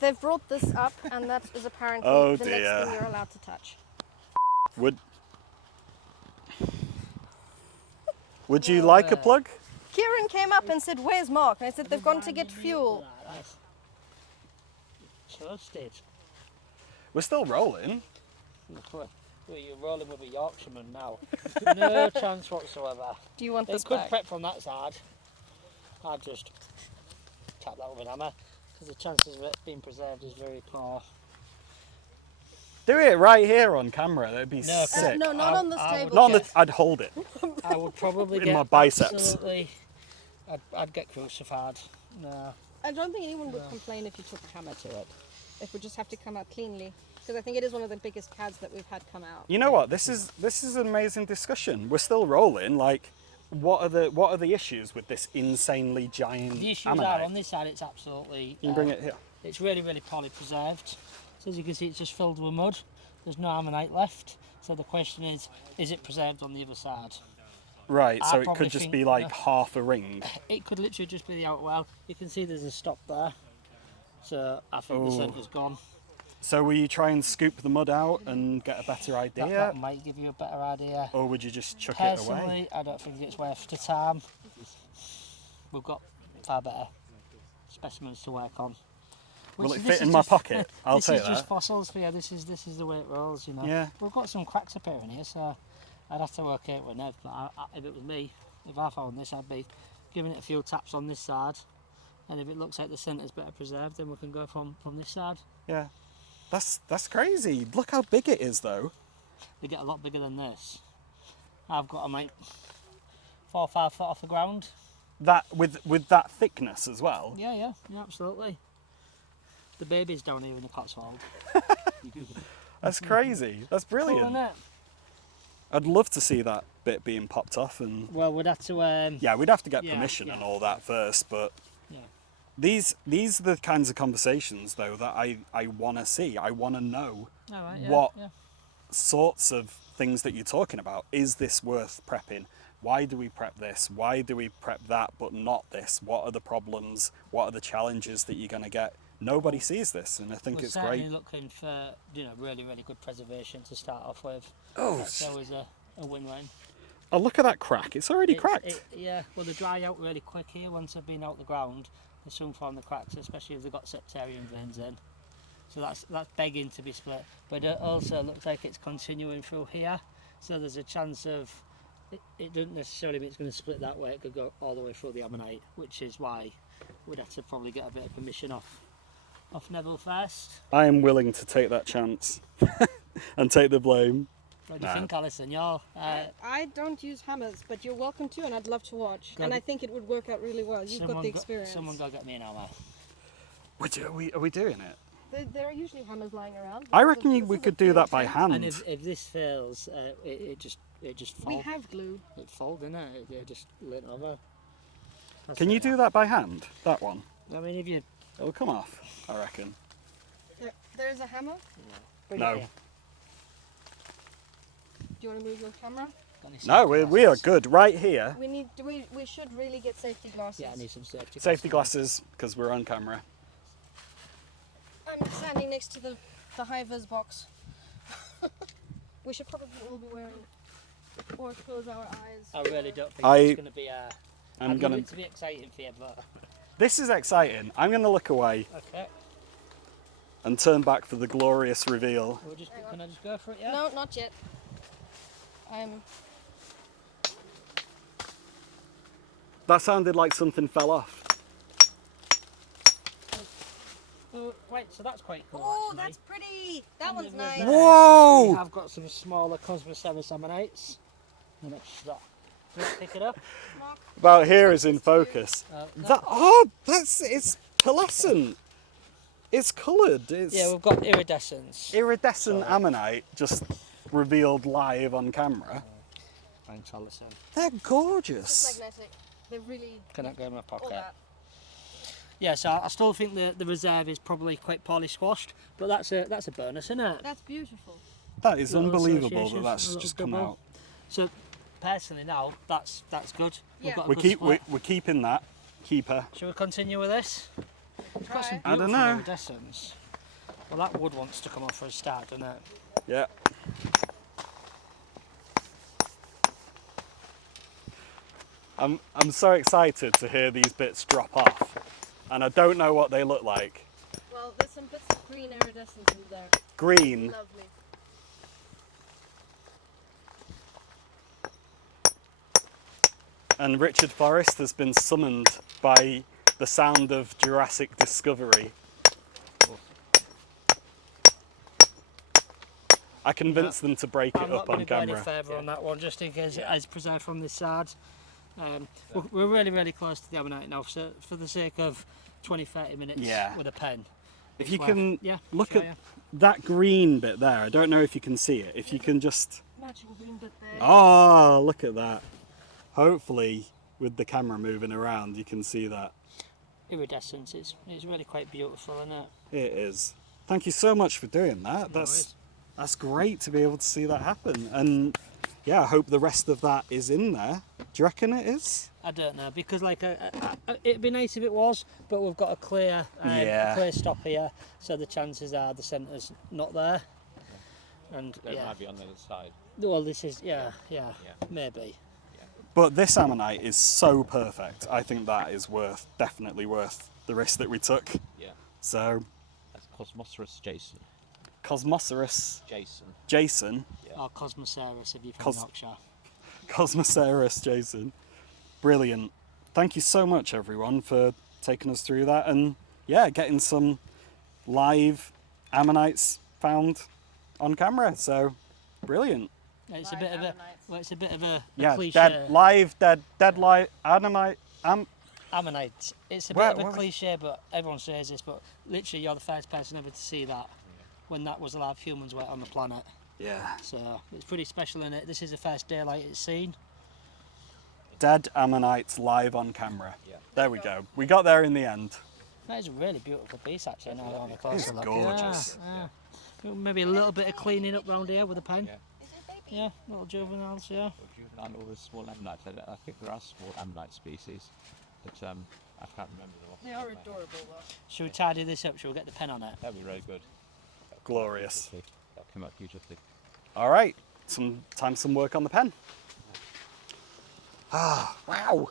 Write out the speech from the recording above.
They've brought this up, and that is apparently Oh, the dear. next thing you're allowed to touch. Would you like a plug? Kieran came up and said, "Where's Mark?" And I said, "They've gone to get fuel." Toasted. We're still rolling. Well, you're rolling with a Yorkshireman now. No chance whatsoever. Do you want They this could back? prep from that side. I'd just tap that with an hammer because the chances of it being preserved is very poor. Do it right here on camera. That'd be No, sick. No, not on this table. Not on the. I'd hold it. I would probably In get my biceps. Absolutely, I'd get crucified. No. I don't think anyone would complain if you took a hammer to it. It would just have to come out cleanly. Because I think it is one of the biggest pads that we've had come out. You know what? This is an amazing discussion. We're still rolling. Like, what are the issues with this insanely giant The issues Ammonite? are on this side. It's absolutely. You can bring it here. It's really, really poorly preserved. So as you can see, it's just filled with mud. There's no ammonite left. So the question is it preserved on the other side? Right. I So it probably could just think be like no. half a ring. It could literally just be the outer well. You can see there's a stop there. So I think the Oh. centre's gone. So will you try and scoop the mud out and get a better idea, That might give you a better idea. or would you just chuck it away? Personally, I don't think it's worth the time. We've got far better specimens to work on. Will Which it this fit is in my just- pocket? I'll this take is just that. fossils for you. This is the way it rolls, you know. Yeah. We've got some cracks appearing here, so I'd have to work out with Nev. But if it was me, if I found this, I'd be giving it a few taps on this side, and if it looks like the centre's better preserved, then we can go from this side. Yeah. That's crazy. Look how big it is, though. They get a lot bigger than this. I've got them like 4 or 5 foot off the ground. That with that thickness as well. Yeah, absolutely. The baby's down here in the Cotswold. That's crazy. That's Cool, brilliant. isn't it? I'd love to see that bit being popped off, and Well, we'd have to. yeah, we'd have to get Yeah, permission yeah. and all that first. But Yeah. these are the kinds of conversations, though, that I want to see. I want to know All right, yeah, what yeah. sorts of things that you're talking about. Is this worth prepping? Why do we prep this? Why do we prep that but not this? What are the problems? What are the challenges that you're going to get? Nobody sees this, and I think We're it's certainly great. looking for really, really good preservation to start off with. Oh, That's always a win-win. oh, look at that crack. It's already cracked. Yeah, well, they dry out really quick here once they've been out the ground. They soon form the cracks, especially if they've got septarian veins in. So that's begging to be split. But it also looks like it's continuing through here. So there's a chance of it doesn't necessarily mean it's going to split that way. It could go all the way through the Ammonite, which is why we'd have to probably get a bit of permission off Neville first. I am willing to take that chance and take the blame. What do you think, Alison? You're I don't use hammers, but you're welcome to, and I'd love to watch. And I think it would work out really well. You've got the experience. Someone go get me an hammer. Are we doing it? There are usually hammers lying around. I because reckon this we is a could do that fair by thing. hand. And if this fails, it just falls. We have glue. It falls, didn't it? It just lit over. Can you do that by hand? That one? I mean, if you It'll come off, I reckon. There's a hammer. bring No. it here. Do you want to move your camera? Got any No, safety we are glasses? good. Right here. We should really get safety glasses. Yeah, I need some safety. Safety glasses, because we're on camera. I'm standing next to the high-vis box. We should probably all be wearing or close our eyes. I really don't think I- it's going to be I'm I'd gonna. love it to be exciting for you, but This is exciting. I'm gonna look away okay. and turn back for the glorious reveal. Can I just go for it? Yeah. No, not yet. That sounded like something fell off. Oh, wait. So that's quite cool. Oh, actually. that's pretty. That And one's with nice. that, Whoa! We have got some smaller Cosmoceros ammonites. The next stop. Do you want to pick it up? Mark, About here is in focus. No. It's pearlescent. It's coloured. It's Yeah, we've got iridescence. iridescent ammonite just revealed live on camera. Thanks, Alison. They're gorgeous. magnetic. They're really Can that go in my all pocket? that. Yeah, so I still think the reserve is probably quite poorly squashed, but that's a bonus, isn't it? That's beautiful. That is Little unbelievable that associations, that's a little just come double. out. So personally now, that's good. Yeah. We've got a We good keep split. we're keeping that keeper. Shall we continue with this? We've got some Try. I don't beautiful know. iridescence. Well, that wood wants to come off for a start, doesn't it? Yeah. I'm so excited to hear these bits drop off, and I don't know what they look like. Well, there's some bits of green iridescence in there. Green. Lovely. And Richard Forrest has been summoned by the sound of Jurassic Discovery. I convinced them to break I'm it not up going on to go any camera. further on that one, just in case it is preserved from this side. We're really, really close to the Ammonite now, so for the sake of 20-30 minutes Yeah. with a pen. If you Well, can yeah, look sure, at yeah. that green bit there, I don't know if you can see it. If you can just... Matching green bit there. Oh, look at that. Hopefully, with the camera moving around, you can see that. Iridescence, it's really quite beautiful, isn't it? It is. Thank you so much for doing that. No worries. That's great to be able to see that happen. And yeah, I hope the rest of that is in there. Do you reckon it is? I don't know, because like it'd be nice if it was, but we've got a clear stop here, so the chances are the centre's not there. And It yeah, might be on the other side. well, this is maybe. But this Ammonite is so perfect. I think that is definitely worth the risk that we took. Yeah. So, That's Cosmoceros Jason. Cosmoceros Jason. Yeah. Or Cosmoceros if you're from Yorkshire. Cosmoceros Jason. Brilliant. Thank you so much, everyone, for taking us through that and, yeah, getting some live Ammonites found on camera. So, brilliant. It's Live a bit of a Ammonites. it's a bit of a Yeah, cliche. dead live Ammonite. Ammonite. It's a Where- bit of a where- cliche, but everyone says this. But literally, you're the first person ever to see that when that was alive humans were on the planet. Yeah. So it's pretty special in it. This is the first daylight it's seen. Dead Ammonites live on camera. Yeah. There we go. We got there in the end. That is a really beautiful piece, actually. Now on a It's closer look. gorgeous. Yeah. Maybe a little bit of cleaning up round here with a pen. Yeah. Is it baby? Yeah, little juveniles. Yeah. Or juvenile or small ammonites. I think there are small ammonite species, but I can't remember them off the They top are of my head. adorable though. Should we tidy this up? Should we get the pen on it? That'd be very good. Glorious. That'll come out beautifully. All right. Some work on the pen. Ah, wow.